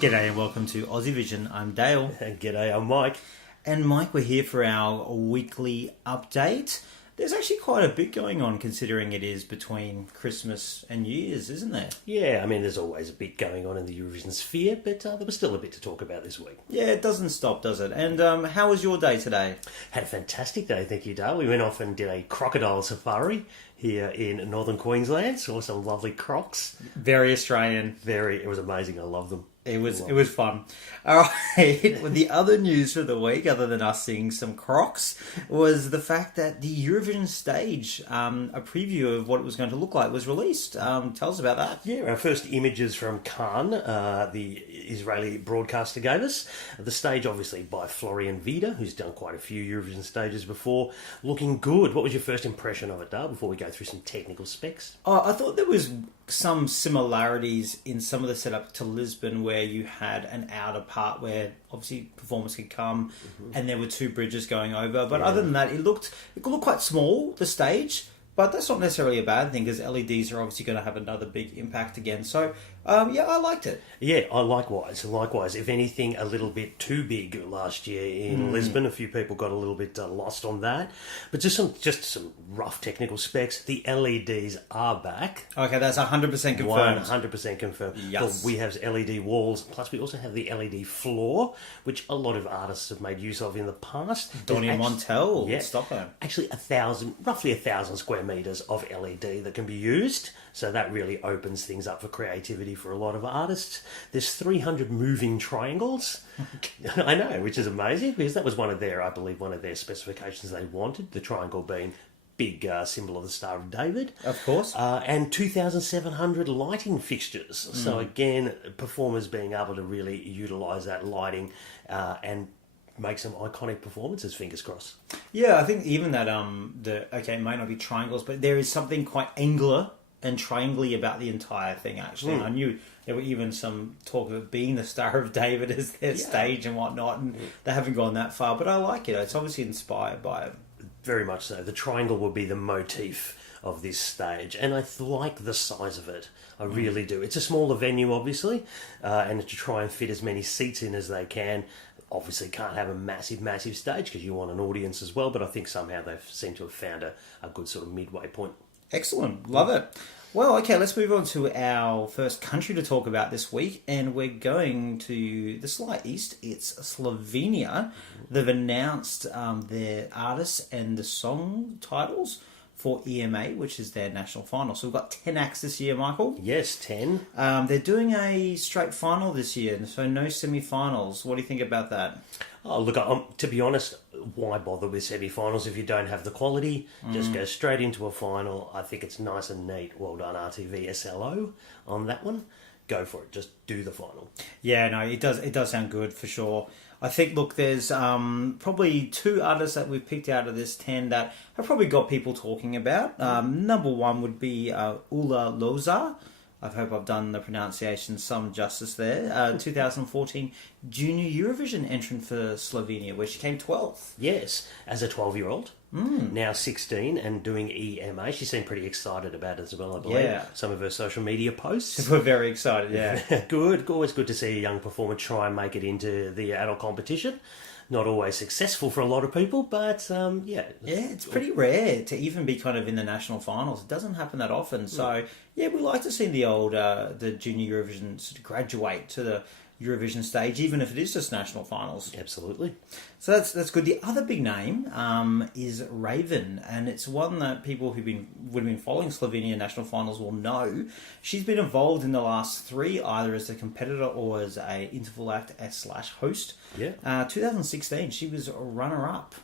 G'day and welcome to Aussie Vision. I'm Dale. And g'day, I'm Mike. And Mike, we're here for our weekly update. There's actually quite a bit going on considering it is between Christmas and New Year's, isn't there? Yeah, I mean, there's always a bit going on in the Eurovision sphere, but there was still a bit to talk about this week. Yeah, it doesn't stop, does it? And how was your day today? Had a fantastic day, thank you, Dale. We went off and did a crocodile safari here in northern Queensland. Saw some lovely crocs. Very Australian. It was amazing. I love them. It was fun. All right. Well, the other news for the week, other than us seeing some crocs, was the fact that the Eurovision stage, a preview of what it was going to look like, was released. Tell us about that. Yeah, our first images from Cannes, the Israeli broadcaster gave us. The stage, obviously, by Florian Vida, who's done quite a few Eurovision stages before. Looking good. What was your first impression of it, Dale, before we go through some technical specs? I thought there was some similarities in some of the setup to Lisbon, where you had an outer part where obviously performers could come, and there were two bridges going over. But other than that, it looked quite small, the stage. But that's not necessarily a bad thing, because LEDs are obviously going to have another big impact again. So, I liked it. Yeah, I likewise. Likewise, if anything, a little bit too big last year in Lisbon. A few people got a little bit lost on that. But just some rough technical specs. The LEDs are back. Okay, that's 100% confirmed. 100% confirmed. Yes. So we have LED walls, plus we also have the LED floor, which a lot of artists have made use of in the past. Donny Montel, yeah, Stockholm. Actually, roughly 1,000 square metres of LED that can be used. So that really opens things up for creativity for a lot of artists. There's 300 moving triangles. I know, which is amazing, because that was one of their specifications they wanted, the triangle being big symbol of the Star of David. Of course. And 2,700 lighting fixtures. So again, performers being able to really utilise that lighting and make some iconic performances, fingers crossed. Yeah, I think even that, it might not be triangles, but there is something quite angular and triangly about the entire thing, actually. And I knew there were even some talk of it being the Star of David as their stage and whatnot, and they haven't gone that far, but I like it. It's obviously inspired by it. Very much so. The triangle will be the motif of this stage, and I like the size of it. I really do. It's a smaller venue, obviously, and to try and fit as many seats in as they can. Obviously can't have a massive stage because you want an audience as well, but I think somehow they've seemed to have found a good sort of midway point. Excellent. Love it. Well, okay, let's move on to our first country to talk about this week, and we're going to the slight east. It's Slovenia. They've announced their artists and the song titles for EMA, which is their national final. So we've got 10 acts this year, Michael. Yes, 10. They're doing a straight final this year, so no semi-finals. What do you think about that? Oh, look, to be honest, why bother with semi-finals if you don't have the quality? Just go straight into a final. I think it's nice and neat. Well done, RTV SLO, on that one. Go for it. Just do the final. Yeah, no, it does sound good for sure. I think, look, there's probably two artists that we've picked out of this 10 that have probably got people talking about. Number one would be Ula Loza. I hope I've done the pronunciation some justice there. 2014 Junior Eurovision entrant for Slovenia, where she came 12th. Yes, as a 12-year-old. Now 16 and doing EMA. She seemed pretty excited about it as well, I believe. Yeah. Some of her social media posts. We're very excited, yeah. Good. Always good to see a young performer try and make it into the adult competition. Not always successful for a lot of people, but yeah. Yeah, it's pretty rare to even be kind of in the national finals. It doesn't happen that often. So, yeah, we like to see the old, the Junior Eurovision sort of graduate to the Eurovision stage, even if it is just national finals. Absolutely. So that's good. The other big name is Raven, and it's one that people would have been following Slovenia national finals will know. She's been involved in the last three, either as a competitor or as a interval act / host. Yeah. 2016, she was a runner-up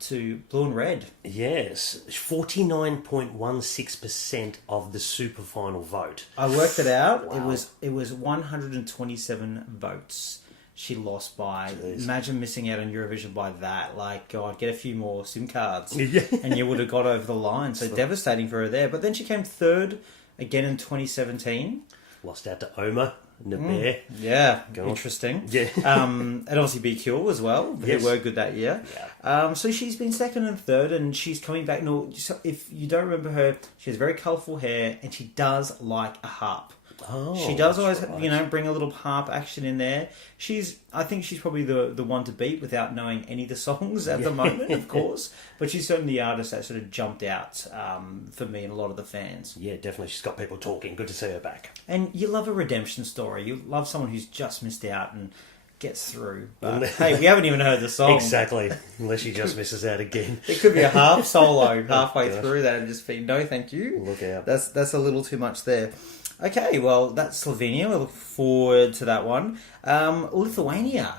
to Blue and Red. Yes, 49.16% of the super final vote. I worked it out. Wow. It was 127 votes. She lost by. Jeez. Imagine missing out on Eurovision by that. Like, God, get a few more SIM cards, Yeah. and you would have got over the line. So devastating for her there. But then she came third again in 2017. Lost out to Oma Naber. Yeah, Go on. interesting. Yeah. And obviously BQ as well. Yes. They were good that year. Yeah. So she's been second and third, and she's coming back. No, if you don't remember her, she has very colourful hair, and she does like a harp. Oh, She does always, right. bring a little harp action in there. I think she's probably the one to beat without knowing any of the songs at the moment, of course. But she's certainly the artist that sort of jumped out for me and a lot of the fans. Yeah, definitely. She's got people talking. Good to see her back. And you love a redemption story. You love someone who's just missed out and gets through. But hey, we haven't even heard the song. Exactly. Unless she just misses out again. It could be a half solo halfway through that and just be, no, thank you. Look out. That's a little too much there. Okay, well, that's Slovenia. We look forward to that one. Lithuania.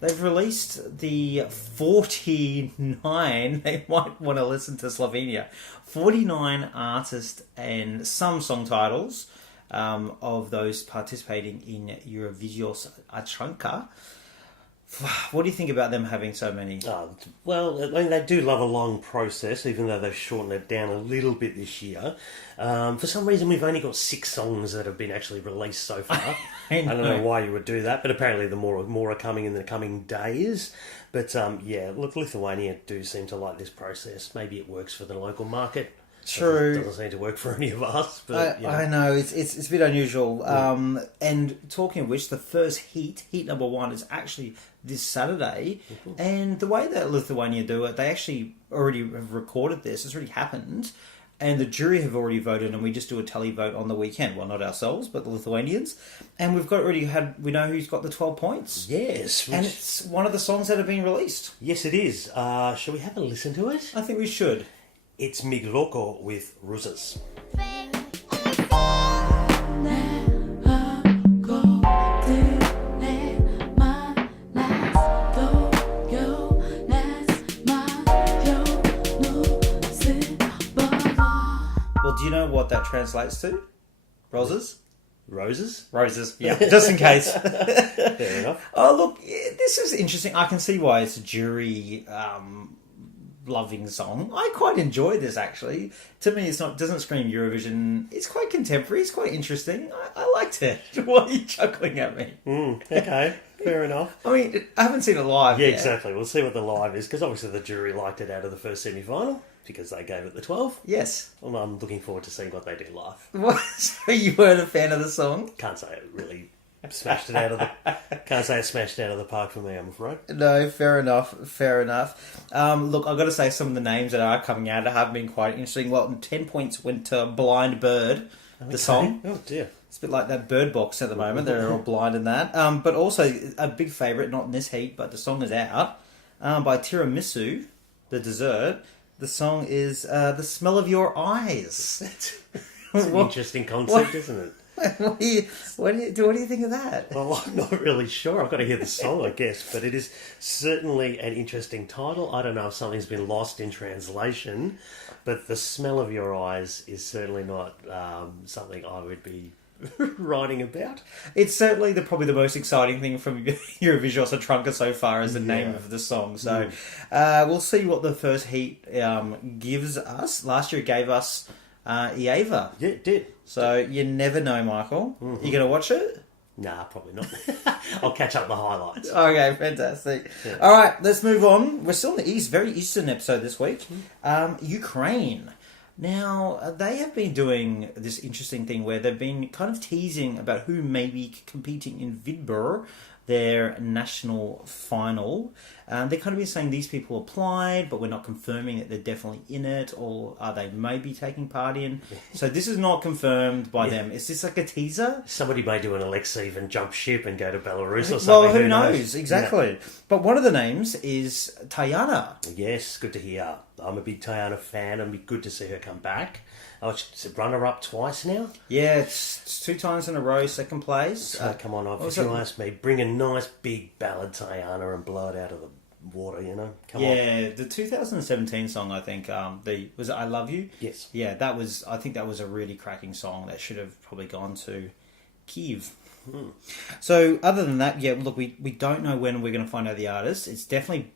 They've released the 49. They might want to listen to Slovenia. 49 artists and some song titles of those participating in Eurovision Atranka. What do you think about them having so many? Well, I mean, they do love a long process, even though they've shortened it down a little bit this year. For some reason, we've only got 6 songs that have been actually released so far. I don't know why you would do that, but apparently the more are coming in the coming days. But yeah, look, Lithuania do seem to like this process. Maybe it works for the local market. True. Doesn't seem to work for any of us. But I know it's a bit unusual. And talking of which, the first heat number 1, is actually this Saturday. And the way that Lithuania do it, they actually already have recorded this. It's already happened. And the jury have already voted, and we just do a tally vote on the weekend. Well, not ourselves, but the Lithuanians. And we know who's got the 12 points. Yes. And it's one of the songs that have been released. Yes, it is. Shall we have a listen to it? I think we should. It's Migloko with Roses. Well, do you know what that translates to? Roses? Roses? Roses, yeah, just in case. Fair enough. Oh, look, this is interesting. I can see why it's a jury loving song. I quite enjoy this, actually. To me, doesn't scream Eurovision. It's quite contemporary. It's quite interesting. I liked it. Why are you chuckling at me? Okay, fair enough. I mean, I haven't seen it live Yeah, yet. exactly. We'll see what the live is, because obviously the jury liked it out of the first semi-final, because they gave it the 12. Yes. Well, I'm looking forward to seeing what they do live. What? So you weren't a fan of the song? Can't say it really smashed it out of the... Can't say it smashed out of the park for me, I'm afraid. No, fair enough. Look, I've got to say some of the names that are coming out have been quite interesting. Well, 10 points went to Blind Bird, the song. Oh, dear. It's a bit like that Bird Box at the moment. They're all blind in that. But also, a big favourite, not in this heat, but the song is out, by Tiramisu, the dessert. The song is The Smell of Your Eyes. It's an interesting concept, isn't it? What do you think of that? Well, I'm not really sure. I've got to hear the song, I guess. But it is certainly an interesting title. I don't know if something's been lost in translation, but The Smell of Your Eyes is certainly not something I would be writing about. It's certainly probably the most exciting thing from Eurovision Atranka so far is the name of the song. So we'll see what the first heat gives us. Last year it gave us Eva. Yeah, it did. So you never know, Michael. You going to watch it? Nah, probably not. I'll catch up the highlights. Okay, fantastic. Yeah. All right, let's move on. We're still in the East, very Eastern episode this week. Ukraine. Now, they have been doing this interesting thing where they've been kind of teasing about who may be competing in Vidbur, their national final. They're kind of been saying these people applied, but we're not confirming that they're definitely in it, or are they maybe taking part in. So this is not confirmed by them. Is this like a teaser? Somebody may do an Alexiv and jump ship and go to Belarus or something. Well, who knows? Exactly. Yeah. But one of the names is Tayana. Yes, good to hear. I'm a big Tayana fan, and it'd be good to see her come back. Oh, she's a runner-up twice now? Yeah, it's 2 times in a row, second place. Come on, if you ask me, bring a nice big ballad Tayana and blow it out of the water, you know? Come on. Yeah, the 2017 song, I think, was it I Love You? Yes. Yeah, I think that was a really cracking song that should have probably gone to Kyiv. So, other than that, yeah, look, we don't know when we're going to find out the artist. It's definitely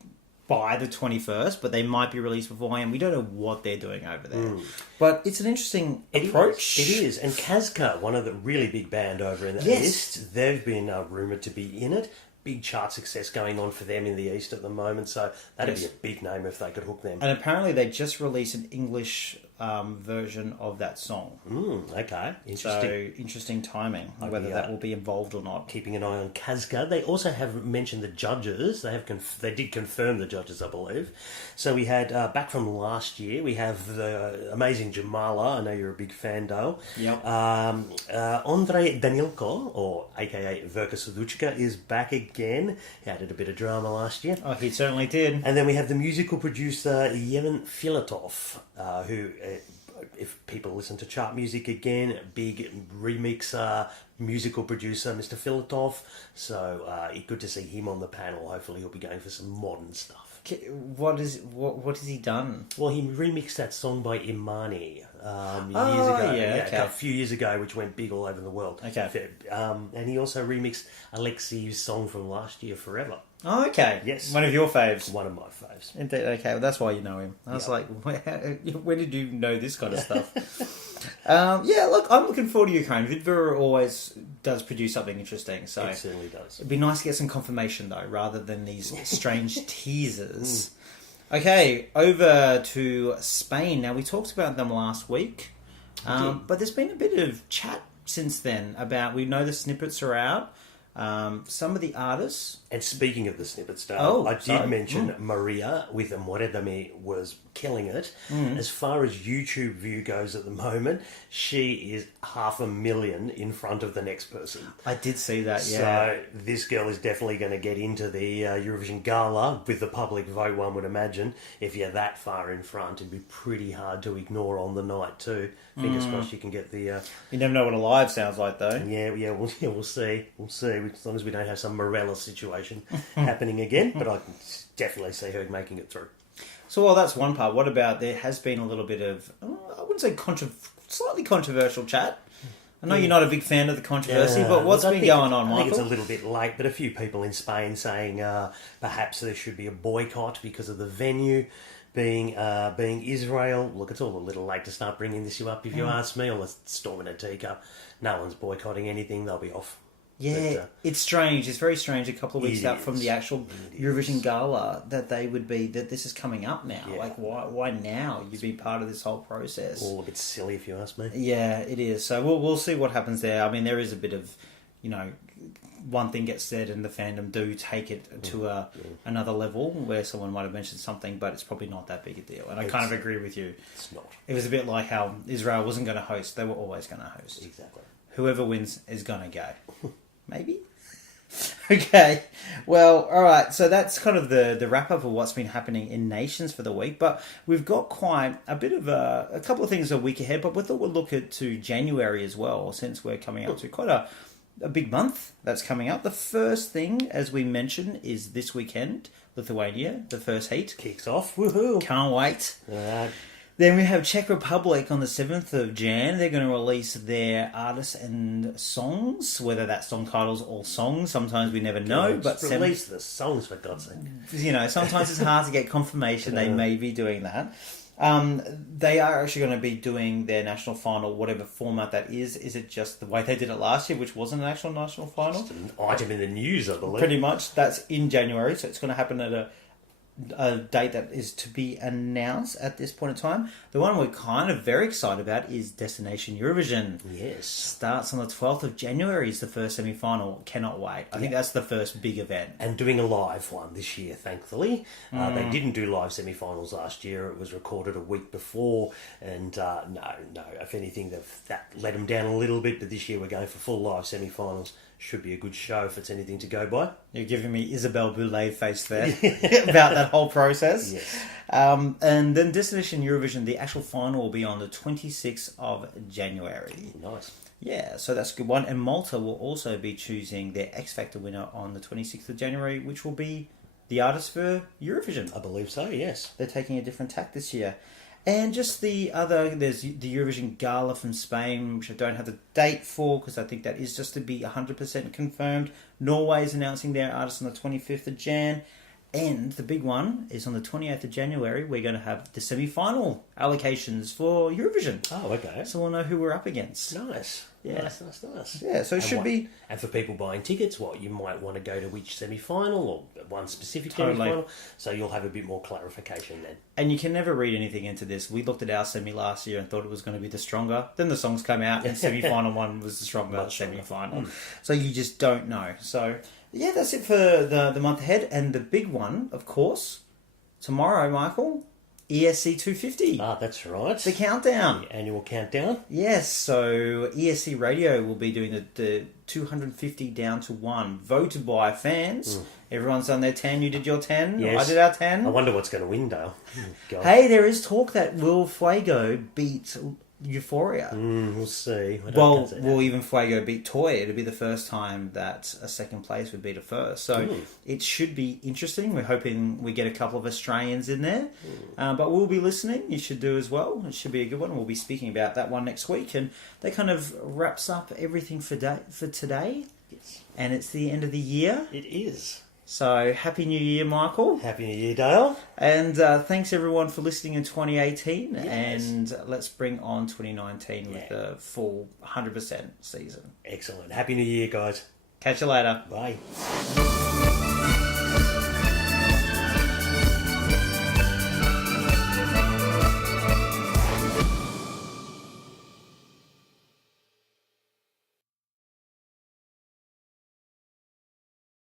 by the 21st, but they might be released beforehand. We don't know what they're doing over there. But it's an interesting approach. It is. And Kazka, one of the really big band over in the East, they've been rumoured to be in it. Big chart success going on for them in the East at the moment, so that'd be a big name if they could hook them. And apparently they just released an English version of that song. Okay, interesting. So interesting timing, whether that will be involved or not. Keeping an eye on Kazka. They also have mentioned the judges. They did confirm the judges, I believe. So we had, back from last year, we have the amazing Jamala. I know you're a big fan, Dale. Yep. Andrei Danilko, or aka Verka Saduchka, is back again. He added a bit of drama last year. Oh, he certainly did. And then we have the musical producer Yemen Filatov, who, if people listen to chart music again, big remixer, musical producer, Mr. Filatov. So good to see him on the panel. Hopefully he'll be going for some modern stuff. What has he done? Well, he remixed that song by Imani years ago. A few years ago, which went big all over the world. Okay. And he also remixed Alexi's song from last year, Forever. Oh, okay. Yes. One of your faves. One of my faves. Indeed. Okay, well, that's why you know him. I was like, when did you know this kind of stuff? Look, I'm looking forward to Ukraine. Vidver always does produce something interesting. So it certainly does. It'd be nice to get some confirmation, though, rather than these strange teasers. Okay, over to Spain. Now, we talked about them last week, but there's been a bit of chat since then about, we know the snippets are out. Some of the artists... And speaking of the snippets, I did sorry. mention Maria with Moredame was killing it. As far as YouTube view goes at the moment, she is 500,000 in front of the next person. I did see that, yeah. So this girl is definitely going to get into the Eurovision Gala with the public vote, one would imagine. If you're that far in front, it'd be pretty hard to ignore on the night too. Fingers crossed you can get the... You never know what a live sounds like, though. We'll see. We'll see, as long as we don't have some Morella situation happening again, but I can definitely see her making it through. So, well, that's one part. What about, there has been a little bit of, I wouldn't say slightly controversial chat. I know you're not a big fan of the controversy, but what's been going on, Michael? I think it's a little bit late, but a few people in Spain saying perhaps there should be a boycott because of the venue being Israel. Look, it's all a little late to start bringing this up if you ask me, or a storm in a teacup. No one's boycotting anything, they'll be off. Yeah, but, it's strange. It's very strange. A couple of weeks out from the actual Eurovision Gala that this is coming up now. Yeah. Like, why now? You've been part of this whole process. All a bit silly, if you ask me. Yeah, it is. So we'll see what happens there. I mean, there is a bit of, one thing gets said and the fandom do take it to another level where someone might have mentioned something, but it's probably not that big a deal. And I kind of agree with you. It's not. It was a bit like how Israel wasn't going to host. They were always going to host. Exactly. Whoever wins is going to go. Maybe? Okay. Well, all right. So that's kind of the wrap-up of what's been happening in nations for the week. But we've got quite a bit of a couple of things a week ahead. But we thought we'd look at to January as well, since we're coming up to quite a big month that's coming up. The first thing, as we mentioned, is this weekend, Lithuania, the first heat. Kicks off. Woohoo. Can't wait. Then we have Czech Republic on the 7th of Jan. They're going to release their artists and songs, whether that's song titles or songs. Sometimes we never know. But release the songs, for God's sake. Sometimes it's hard to get confirmation they may be doing that. They are actually going to be doing their national final, whatever format that is. Is it just the way they did it last year, which wasn't an actual national final? Just an item in the news, I believe. Pretty much. That's in January, so it's going to happen at a date that is to be announced at this point in time. The one we're kind of very excited about is Destination Eurovision. Yes. Starts on the 12th of January is the first semi-final. Cannot wait. I think that's the first big event. And doing a live one this year, thankfully. They didn't do live semi-finals last year. It was recorded a week before. And no. If anything, that let them down a little bit. But this year we're going for full live semi-finals. Should be a good show if it's anything to go by. You're giving me Isabelle Boulay face there about that whole process. Yes. And then Destination Eurovision, the actual final will be on the 26th of January. Nice. Yeah, so that's a good one. And Malta will also be choosing their X Factor winner on the 26th of January, which will be the artist for Eurovision. I believe so, yes. They're taking a different tack this year. And just there's the Eurovision Gala from Spain, which I don't have the date for, because I think that is just to be 100% confirmed. Norway is announcing their artist on the 25th of Jan. And the big one is on the 28th of January, we're going to have the semi-final allocations for Eurovision. Oh, okay. So we'll know who we're up against. Nice. Yeah. Nice. Yeah, so it should be... And for people buying tickets, you might want to go to which semi-final or one specific Totally. semi-final, so you'll have a bit more clarification then. And you can never read anything into this. We looked at our semi last year and thought it was going to be the stronger. Then the songs came out and semi-final one was the stronger semi-final. So you just don't know. So, yeah, that's it for the month ahead. And the big one, of course, tomorrow, Michael... ESC 250. That's right. The countdown. The annual countdown. Yes, so ESC Radio will be doing the 250 down to 1, voted by fans. Everyone's done their 10. You did your 10. Yes. I did our 10. I wonder what's going to win, Dale. God. Hey, there is talk that Will Fuego beat Euphoria. We'll see. Will even Fuego beat Toy? It'll be the first time that a second place would beat a first. So it should be interesting. We're hoping we get a couple of Australians in there. But we'll be listening. You should do as well. It should be a good one. We'll be speaking about that one next week. And that kind of wraps up everything for today. Yes. And it's the end of the year. It is. So, Happy New Year, Michael. Happy New Year, Dale. And thanks, everyone, for listening in 2018. Yes. And let's bring on 2019 with the full 100% season. Excellent. Happy New Year, guys. Catch you later. Bye.